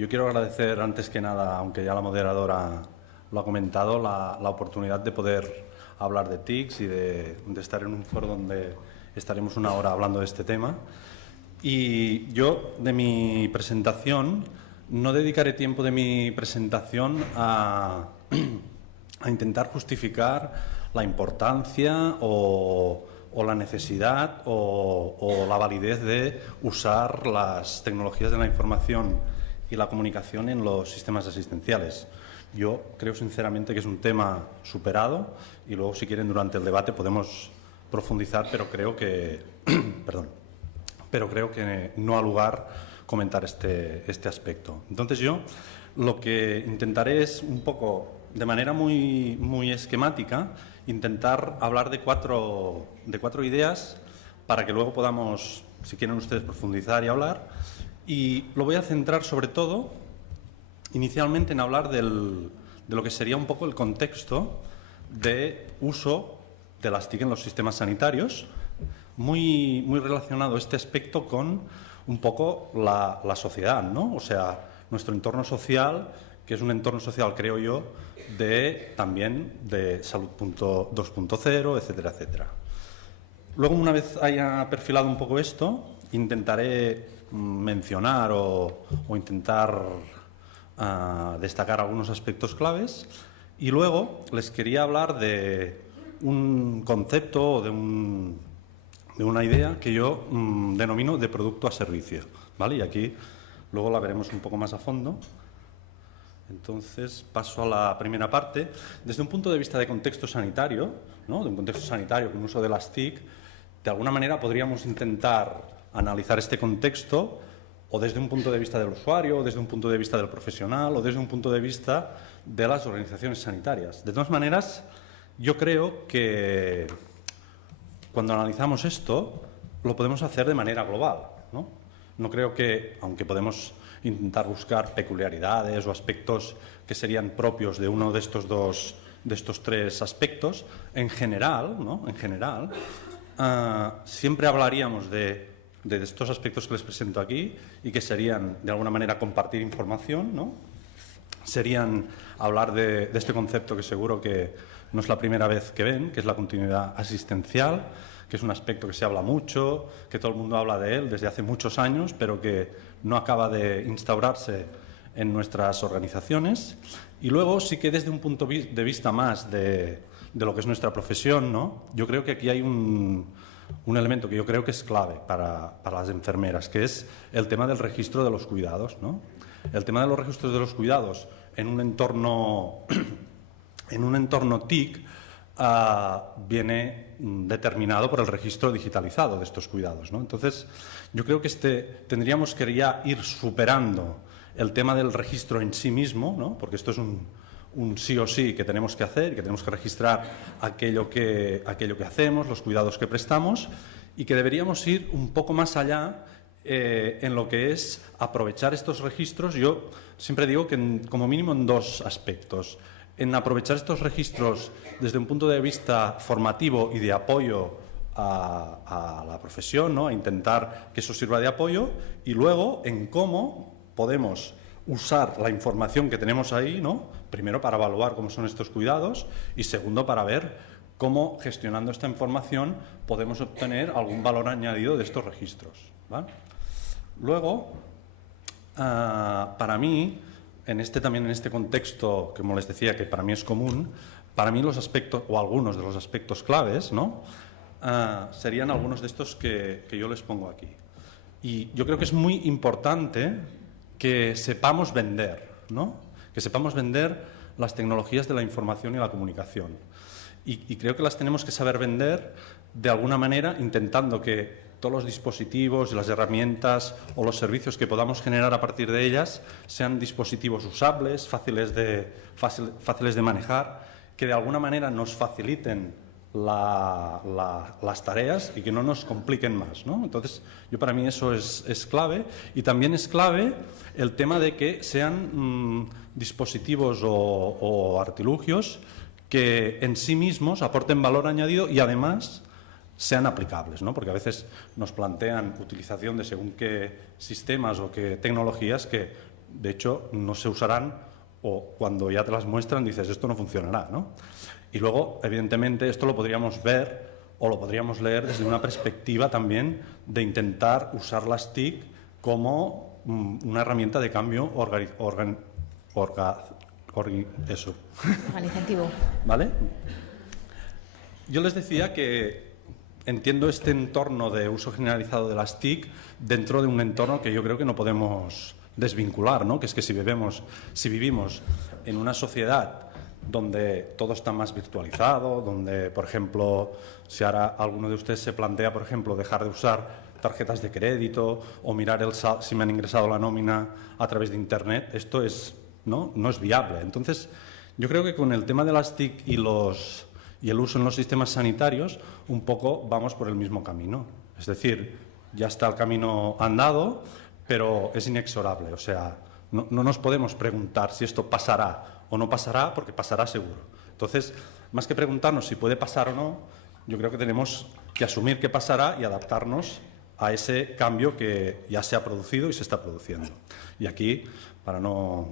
Yo quiero agradecer antes que nada, aunque ya la moderadora lo ha comentado, la oportunidad de poder hablar de TICs y de estar en un foro donde estaremos una hora hablando de este tema. Y yo, de mi presentación, no dedicaré tiempo de mi presentación a intentar justificar la importancia o la necesidad o la validez de usar las tecnologías de la información y la comunicación en los sistemas asistenciales. Yo creo sinceramente que es un tema superado y luego, si quieren, durante el debate podemos profundizar, pero creo que no ha lugar comentar este aspecto. Entonces yo lo que intentaré es un poco, de manera muy esquemática, intentar hablar de cuatro ideas para que luego podamos, si quieren ustedes, profundizar y hablar. Y lo voy a centrar sobre todo, inicialmente, en hablar de lo que sería un poco el contexto de uso de las TIC en los sistemas sanitarios, muy relacionado este aspecto con un poco la sociedad, ¿no? O sea, nuestro entorno social, que es un entorno social, creo yo, también de salud 2.0, etcétera, etcétera. Luego, una vez haya perfilado un poco esto, intentaré mencionar o intentar destacar algunos aspectos claves, y luego les quería hablar de un concepto o de una idea que yo denomino de producto a servicio, ¿vale? Y aquí luego la veremos un poco más a fondo. Entonces paso a la primera parte. Desde un punto de vista de contexto sanitario, ¿no? De un contexto sanitario con uso de las TIC, de alguna manera podríamos intentar analizar este contexto o desde un punto de vista del usuario, o desde un punto de vista del profesional, o desde un punto de vista de las organizaciones sanitarias. De todas maneras, yo creo que cuando analizamos esto, lo podemos hacer de manera global, ¿no? No creo que, aunque podemos intentar buscar peculiaridades o aspectos que serían propios de uno de estos tres aspectos, en general, ¿no? Siempre hablaríamos de estos aspectos que les presento aquí, y que serían, de alguna manera, compartir información, ¿no? Serían hablar de este concepto que seguro que no es la primera vez que ven, que es la continuidad asistencial, que es un aspecto que se habla mucho, que todo el mundo habla de él desde hace muchos años, pero que no acaba de instaurarse en nuestras organizaciones. Y luego sí que, desde un punto de vista más de lo que es nuestra profesión, ¿no? Yo creo que aquí hay un elemento que yo creo que es clave para las enfermeras, que es el tema del registro de los cuidados, ¿no? El tema de los registros de los cuidados en un entorno TIC viene determinado por el registro digitalizado de estos cuidados, ¿no? Entonces, yo creo que tendríamos que ya ir superando el tema del registro en sí mismo, ¿no? Porque esto es un sí o sí que tenemos que hacer, que tenemos que registrar aquello que hacemos, los cuidados que prestamos, y que deberíamos ir un poco más allá en lo que es aprovechar estos registros. Yo siempre digo que como mínimo en dos aspectos: en aprovechar estos registros desde un punto de vista formativo y de apoyo a la profesión, ¿no? A intentar que eso sirva de apoyo, y luego en cómo podemos usar la información que tenemos ahí, ¿no? Primero, para evaluar cómo son estos cuidados, y segundo, para ver cómo, gestionando esta información, podemos obtener algún valor añadido de estos registros, ¿vale? Luego, para mí, también en este contexto, como les decía, que para mí es común, para mí los aspectos, o algunos de los aspectos claves, ¿no? Serían algunos de estos que yo les pongo aquí. Y yo creo que es muy importante que sepamos vender, ¿no? Que sepamos vender las tecnologías de la información y la comunicación. Y creo que las tenemos que saber vender de alguna manera, intentando que todos los dispositivos, las herramientas o los servicios que podamos generar a partir de ellas sean dispositivos usables, fáciles de manejar, que de alguna manera nos faciliten las tareas y que no nos compliquen más, ¿no? Entonces, para mí eso es clave. Y también es clave el tema de que sean dispositivos o artilugios que en sí mismos aporten valor añadido y además sean aplicables, ¿no? Porque a veces nos plantean utilización de según qué sistemas o qué tecnologías que de hecho, no se usarán, o cuando ya te las muestran dices, esto no funcionará, ¿no? Y luego, evidentemente, esto lo podríamos ver o lo podríamos leer desde una perspectiva también de intentar usar las TIC como una herramienta de cambio organizativo. ¿Vale? Yo les decía que entiendo este entorno de uso generalizado de las TIC dentro de un entorno que yo creo que no podemos desvincular, ¿no? Que es que si vivimos en una sociedad donde todo está más virtualizado, donde, por ejemplo, si ahora alguno de ustedes se plantea, por ejemplo, dejar de usar tarjetas de crédito o mirar si me han ingresado la nómina a través de Internet, esto no es viable. Entonces, yo creo que con el tema de las TIC y el uso en los sistemas sanitarios, un poco vamos por el mismo camino. Es decir, ya está el camino andado, pero es inexorable. O sea, no nos podemos preguntar si esto pasará o no pasará, porque pasará seguro. Entonces, más que preguntarnos si puede pasar o no, yo creo que tenemos que asumir que pasará y adaptarnos a ese cambio que ya se ha producido y se está produciendo. Y aquí, para no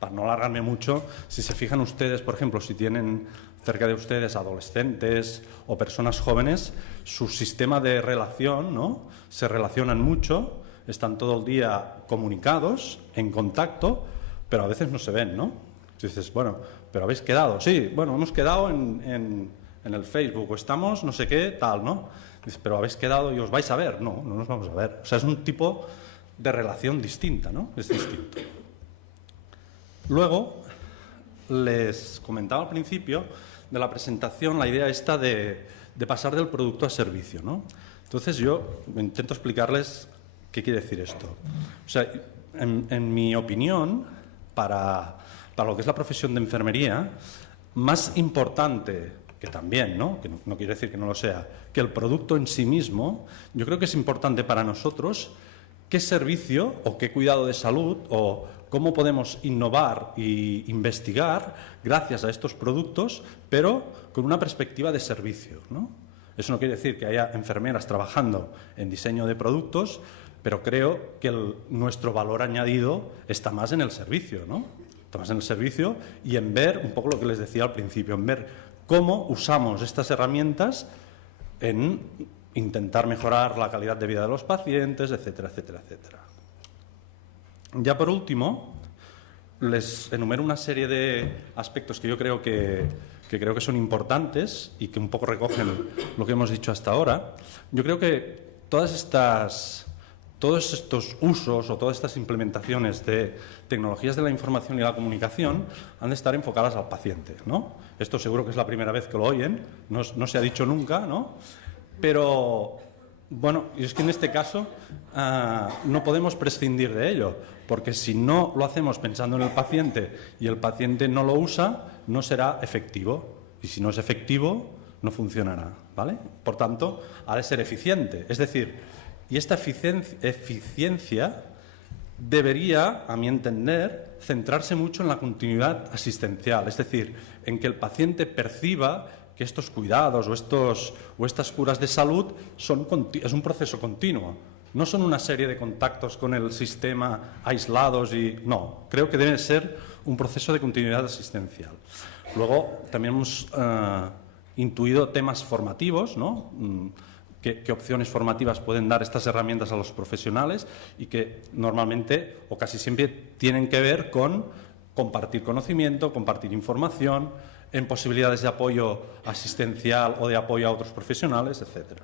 alargarme mucho, si se fijan ustedes, por ejemplo, si tienen cerca de ustedes adolescentes o personas jóvenes, su sistema de relación, ¿no? Se relacionan mucho, están todo el día comunicados, en contacto, pero a veces no se ven, ¿no? Dices, bueno, pero habéis quedado. Sí, bueno, hemos quedado en el Facebook, o estamos no sé qué, tal, ¿no? Dices, pero habéis quedado y os vais a ver. No, no nos vamos a ver. O sea, es un tipo de relación distinta, ¿no? Es distinto. Luego, les comentaba al principio de la presentación la idea esta de pasar del producto a servicio, ¿no? Entonces yo intento explicarles qué quiere decir esto. O sea, en mi opinión, para lo que es la profesión de enfermería, más importante que también, ¿no? Que no quiere decir que no lo sea, que el producto en sí mismo, yo creo que es importante para nosotros qué servicio o qué cuidado de salud o cómo podemos innovar e investigar gracias a estos productos, pero con una perspectiva de servicio, ¿no? Eso no quiere decir que haya enfermeras trabajando en diseño de productos, pero creo que nuestro valor añadido está más en el servicio, ¿no? Está más en el servicio y en ver un poco lo que les decía al principio, en ver cómo usamos estas herramientas en intentar mejorar la calidad de vida de los pacientes, etcétera, etcétera, etcétera. Ya por último, les enumero una serie de aspectos que yo creo que son importantes y que un poco recogen lo que hemos dicho hasta ahora. Yo creo que todos estos usos o todas estas implementaciones de tecnologías de la información y la comunicación han de estar enfocadas al paciente, ¿no? Esto seguro que es la primera vez que lo oyen, no se ha dicho nunca, ¿no? Pero, bueno, y es que en este caso no podemos prescindir de ello, porque si no lo hacemos pensando en el paciente y el paciente no lo usa, no será efectivo. Y si no es efectivo, no funcionará, ¿vale? Por tanto, ha de ser eficiente. Es decir, y esta eficiencia debería, a mi entender, centrarse mucho en la continuidad asistencial, es decir, en que el paciente perciba que estos cuidados o estas curas de salud es un proceso continuo. No son una serie de contactos con el sistema aislados no, creo que debe ser un proceso de continuidad asistencial. Luego también hemos intuido temas formativos, ¿no? ¿Qué opciones formativas pueden dar estas herramientas a los profesionales y que normalmente o casi siempre tienen que ver con compartir conocimiento, compartir información, en posibilidades de apoyo asistencial o de apoyo a otros profesionales, etcétera.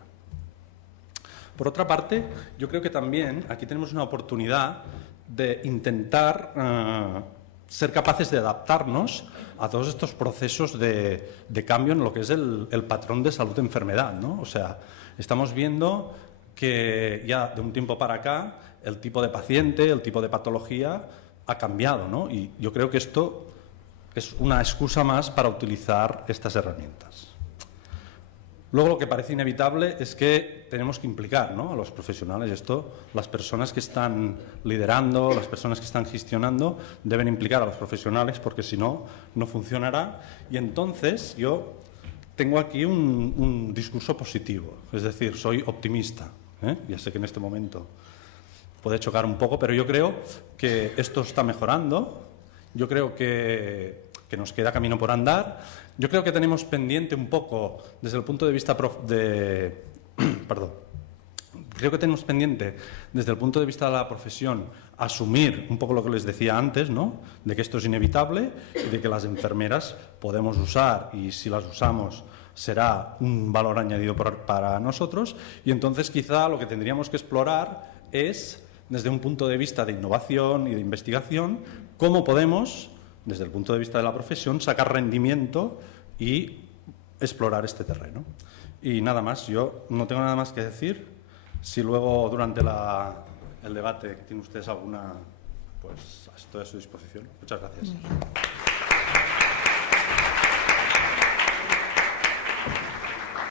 Por otra parte, yo creo que también aquí tenemos una oportunidad de intentar ser capaces de adaptarnos a todos estos procesos de cambio en lo que es el patrón de salud-enfermedad, ¿no? O sea, estamos viendo que ya de un tiempo para acá el tipo de paciente, el tipo de patología ha cambiado, ¿no? Y yo creo que esto es una excusa más para utilizar estas herramientas. Luego, lo que parece inevitable es que tenemos que implicar, ¿no?, a los profesionales. Las personas que están liderando, las personas que están gestionando, deben implicar a los profesionales porque si no, no funcionará. Y entonces yo tengo aquí un discurso positivo, es decir, soy optimista, ¿eh? Ya sé que en este momento puede chocar un poco, pero yo creo que esto está mejorando. Yo creo que nos queda camino por andar. Yo creo que tenemos pendiente un poco, desde el punto de vista creo que tenemos pendiente, desde el punto de vista de la profesión, asumir un poco lo que les decía antes, ¿no? De que esto es inevitable y de que las enfermeras podemos usar, y si las usamos será un valor añadido para nosotros. Y entonces quizá lo que tendríamos que explorar es, desde un punto de vista de innovación y de investigación, cómo podemos, desde el punto de vista de la profesión, sacar rendimiento y explorar este terreno. Y nada más, yo no tengo nada más que decir. Si luego durante el debate tienen ustedes alguna, pues estoy a su disposición. Muchas gracias.